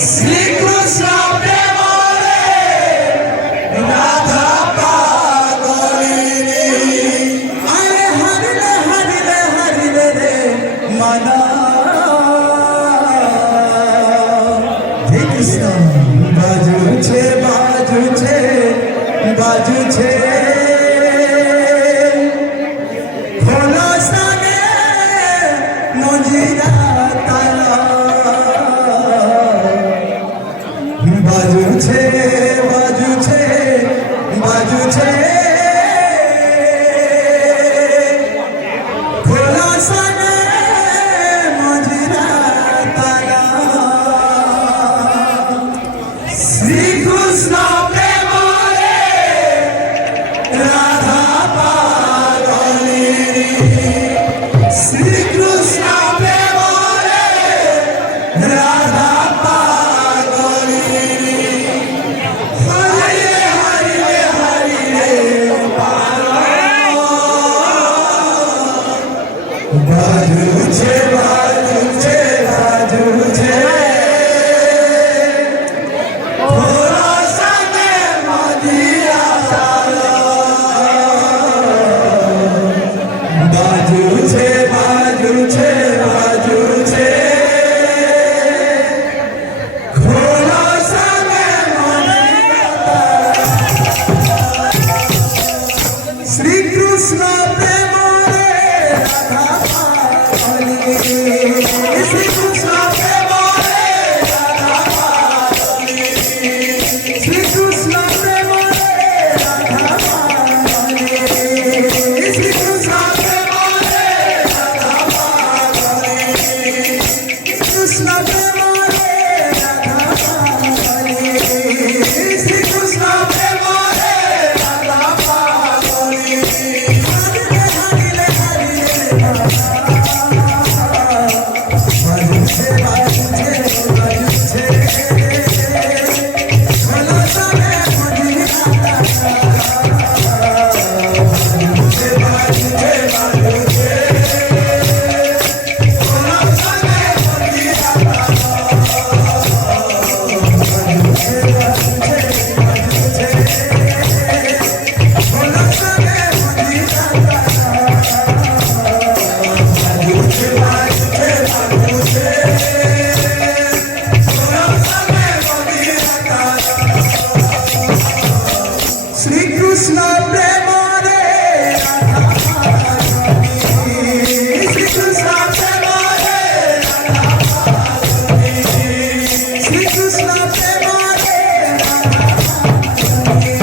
শ্রীকৃষ্ণ প্রেমরে রাধা পাগলিনী আরে হরিলে হরিলে হরিলে রে মনা হে কৃষ্ণ বাজুছে বাজুছে বাজুছে খোলা সানে মজিরা তালা বাজুছে বাজুছে বাজুছে খোলা সানে মজিরা তালা শ্রীকৃষ্ণ প্রেমরে রাধা পাগলিনী শ্রীকৃষ্ণ প্রেমরে রাধা পাগলিনী হরিলে হরিলে হরিলে বাজুছে বাজুছে বাজুছে খোলা সানে মজিরা তালা বাজুছে বাজুছে বাজুছে খোলা সানে মজিরা তালা শ্রীকৃষ্ণ প্রেমরে রাধা পাগলিনী শ্রীকৃষ্ণ প্রেমরে রাধা পাগলিনী শ্রীকৃষ্ণ প্রেমরে রাধা পাগলিনী শ্রীকৃষ্ণ প্রেমরে রাধা পাগলিনী কৃষ্ণ প্রেমরে রাধা পাগলিনী শ্রীকৃষ্ণ প্রেমরে রাধা পাগলিনী হরিলে হরিলে হরিলে বাজুছে বাজুছে বাজুছে খোলা সানে মজিরা তালা বাজুছে বাজুছে বাজুছে খোলা সানে মজিরা তালা বাজুছে বাজুছে বাজুছে খোলা সানে মজিরা তালা বাজুছে বাজুছে বাজুছে খোলা সানে মজিরা তালা শ্রীকৃষ্ণ প্রেমরে রাধা পাগলিনী শ্রীকৃষ্ণ প্রেমরে রাধা পাগলিনী শ্রীকৃষ্ণ প্রেমরে রাধা পাগলিনী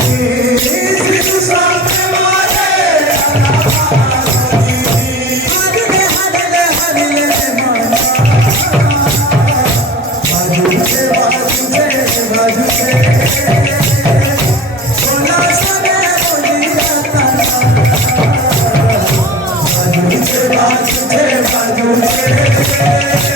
শ্রীকৃষ্ণ প্রেমরে রাধা পাগলিনী হরিলে হরিলে হরিলে মনা বাজুছে বাজুছে বাজুছে খোলা সানে মজিরা তালা বাজুছে বাজুছে বাজুছে